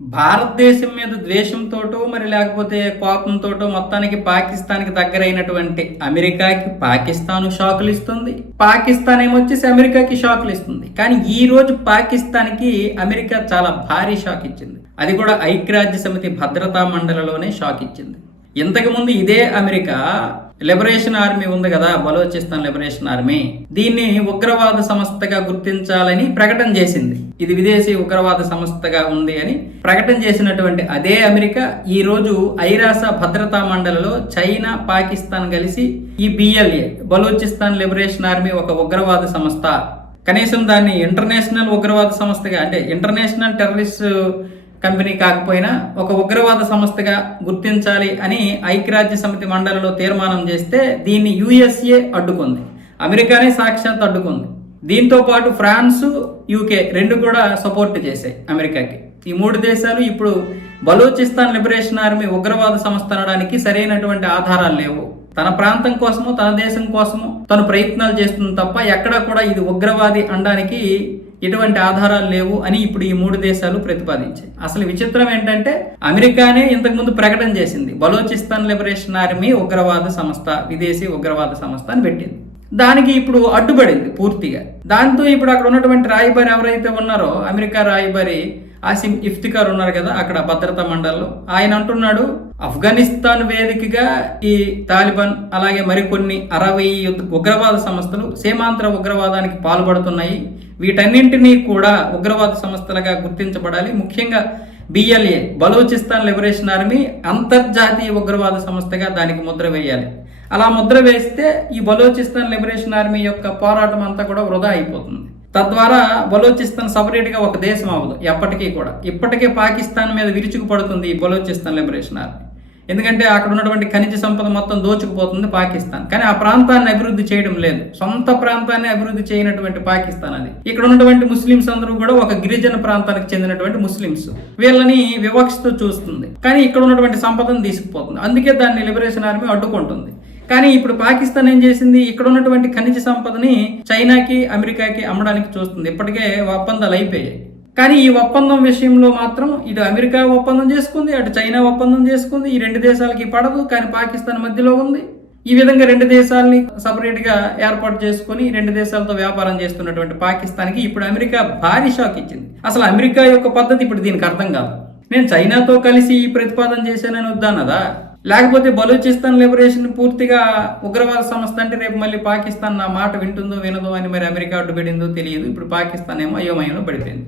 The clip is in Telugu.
భారతదేశం మీద ద్వేషంతోటో మరి లేకపోతే కోపంతోటో మొత్తానికి పాకిస్తాన్కి దగ్గరైనటువంటి అమెరికాకి పాకిస్తాన్ షాకులు ఇస్తుంది. పాకిస్తాన్ ఏమొచ్చేసి అమెరికాకి షాకులు ఇస్తుంది. కానీ ఈ రోజు పాకిస్తాన్కి అమెరికా చాలా భారీ షాక్ ఇచ్చింది అది కూడా ఐక్యరాజ్య సమితి భద్రతా మండలిలోనే షాక్ ఇచ్చింది ఇంతకుముందు ఇదే అమెరికా లిబరేషన్ ఆర్మీ ఉంది కదా బలోచిస్తాన్ లిబరేషన్ ఆర్మీ. దీన్ని ఉగ్రవాద సంస్థగా గుర్తించాలని ప్రకటన చేసింది. ఇది విదేశీ ఉగ్రవాద సంస్థగా ఉంది అని ప్రకటన చేసినటువంటి అదే అమెరికా ఈ రోజు ఐరాస భద్రతా మండలిలో చైనా పాకిస్తాన్ కలిసి ఈ బిఎల్ఏ బలోచిస్తాన్ లిబరేషన్ ఆర్మీ ఒక ఉగ్రవాద సంస్థ. కనీసం దాన్ని ఇంటర్నేషనల్ ఉగ్రవాద సంస్థగా అంటే ఇంటర్నేషనల్ టెర్రరిస్ట్ కంపెనీ కాకపోయినా ఒక ఉగ్రవాద సంస్థగా గుర్తించాలి అని ఐక్యరాజ్య సమితి మండలిలో తీర్మానం చేస్తే దీన్ని యుఎస్ఏ అడ్డుకుంది. అమెరికానే సాక్షాత్ అడ్డుకుంది. దీంతో పాటు ఫ్రాన్సు యూకే రెండు కూడా సపోర్ట్ చేశాయి అమెరికాకి. ఈ మూడు దేశాలు ఇప్పుడు బలూచిస్తాన్ లిబరేషన్ ఆర్మీ ఉగ్రవాద సంస్థ అనడానికి సరైనటువంటి ఆధారాలు లేవు. తన ప్రాంతం కోసము తన దేశం కోసము తను ప్రయత్నాలు చేస్తుంది తప్ప ఎక్కడా కూడా ఇది ఉగ్రవాది అనడానికి ఎటువంటి ఆధారాలు లేవు అని ఇప్పుడు ఈ మూడు దేశాలు ప్రతిపాదించాయి. అసలు విచిత్రం ఏంటంటే అమెరికానే ఇంతకుముందు ప్రకటన చేసింది. బలోచిస్తాన్ లిబరేషన్ ఆర్మీ ఉగ్రవాద సంస్థ విదేశీ ఉగ్రవాద సంస్థ అని పెట్టింది. దానికి ఇప్పుడు అడ్డుపడింది పూర్తిగా. దాంతో ఇప్పుడు అక్కడ ఉన్నటువంటి రాయబారి ఎవరైతే ఉన్నారో అమెరికా రాయబారి ఆసిమ్ ఇఫ్తికార్ ఉన్నారు కదా అక్కడ భద్రతా మండలిలో. ఆయన అంటున్నాడు ఆఫ్ఘనిస్తాన్ వేదికగా ఈ తాలిబాన్ అలాగే మరికొన్ని అరవై ఉగ్రవాద సంస్థలు సీమాంతర ఉగ్రవాదానికి పాల్పడుతున్నాయి. వీటన్నింటినీ కూడా ఉగ్రవాద సంస్థలుగా గుర్తించబడాలి. ముఖ్యంగా బిఎల్ఏ బలూచిస్తాన్ లిబరేషన్ ఆర్మీ అంతర్జాతీయ ఉగ్రవాద సంస్థగా దానికి ముద్ర వేయాలి. అలా ముద్ర వేస్తే ఈ బలోచిస్తాన్ లిబరేషన్ ఆర్మీ యొక్క పోరాటం అంతా కూడా వృధా అయిపోతుంది. తద్వారా బలోచిస్తాన్ సపరేట్గా ఒక దేశం అవ్వదు ఎప్పటికీ కూడా. ఇప్పటికే పాకిస్తాన్ మీద విరుచుకుపడుతుంది ఈ బలోచిస్తాన్ లిబరేషన్ ఆర్మీ. ఎందుకంటే అక్కడ ఉన్నటువంటి ఖనిజ సంపద మొత్తం దోచుకుపోతుంది పాకిస్తాన్. కానీ ఆ ప్రాంతాన్ని అభివృద్ధి చేయడం లేదు. సొంత ప్రాంతాన్ని అభివృద్ధి చేయనటువంటి పాకిస్తాన్ అది. ఇక్కడ ఉన్నటువంటి ముస్లింస్ అందరూ కూడా ఒక గిరిజన ప్రాంతానికి చెందినటువంటి ముస్లింస్ వీళ్ళని వివక్షతో చూస్తుంది. కానీ ఇక్కడ ఉన్నటువంటి సంపదను తీసుకుపోతుంది. అందుకే దాన్ని లిబరేషన్ ఆర్మీ అడ్డుకుంటుంది. కానీ ఇప్పుడు పాకిస్తాన్ ఏం చేసింది? ఇక్కడ ఉన్నటువంటి ఖనిజ సంపదని చైనాకి అమెరికాకి అమ్మడానికి చూస్తుంది. ఇప్పటికే ఒప్పందాలు అయిపోయాయి. కానీ ఈ ఒప్పందం విషయంలో మాత్రం ఇటు అమెరికా ఒప్పందం చేసుకుంది అటు చైనా ఒప్పందం చేసుకుంది. ఈ రెండు దేశాలకి పడదు కానీ పాకిస్తాన్ మధ్యలో ఉంది. ఈ విధంగా రెండు దేశాలని సపరేట్గా ఏర్పాటు చేసుకుని రెండు దేశాలతో వ్యాపారం చేస్తున్నటువంటి పాకిస్తాన్కి ఇప్పుడు అమెరికా భారీ షాక్ ఇచ్చింది. అసలు అమెరికా యొక్క పద్ధతి ఇప్పుడు దీనికి అర్థం కాదు. నేను చైనాతో కలిసి ఈ ప్రతిపాదన చేశానని వద్దానదా లేకపోతే బలూచిస్తాన్ లిబరేషన్ పూర్తిగా ఉగ్రవాద సంస్థ అంటే రేపు మళ్ళీ పాకిస్తాన్ నా మాట వింటుందో వినదో అని మరి అమెరికా అడ్డుపెడిందో తెలియదు. ఇప్పుడు పాకిస్తాన్ ఏమో అయోమయంలో పడిపోయింది.